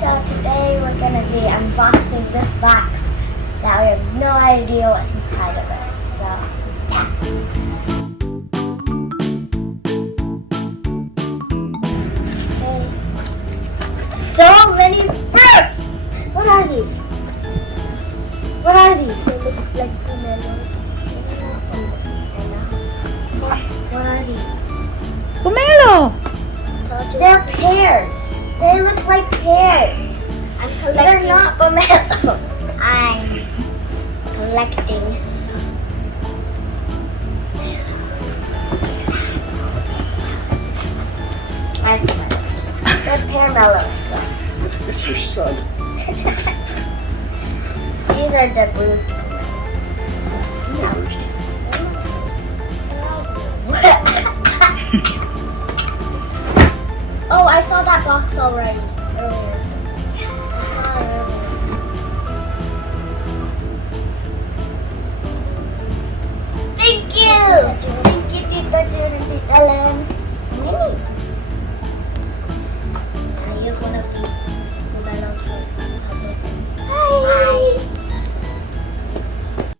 So today we're gonna be unboxing this box that we have no idea what's inside of it. So yeah. Okay. So many fruits! What are these? What are these? They look like pomelos. What are these? Pomelo! They're pears. They look like pears. I'm collecting. They're not pomelos. I'm collecting. They're pear mellows. It's your son. These are the bruised Oh, I saw that box already earlier. I saw it earlier. Thank you! Thank you, Tita June and Tita Len. So many. I'm gonna use one of these pomelos for puzzle.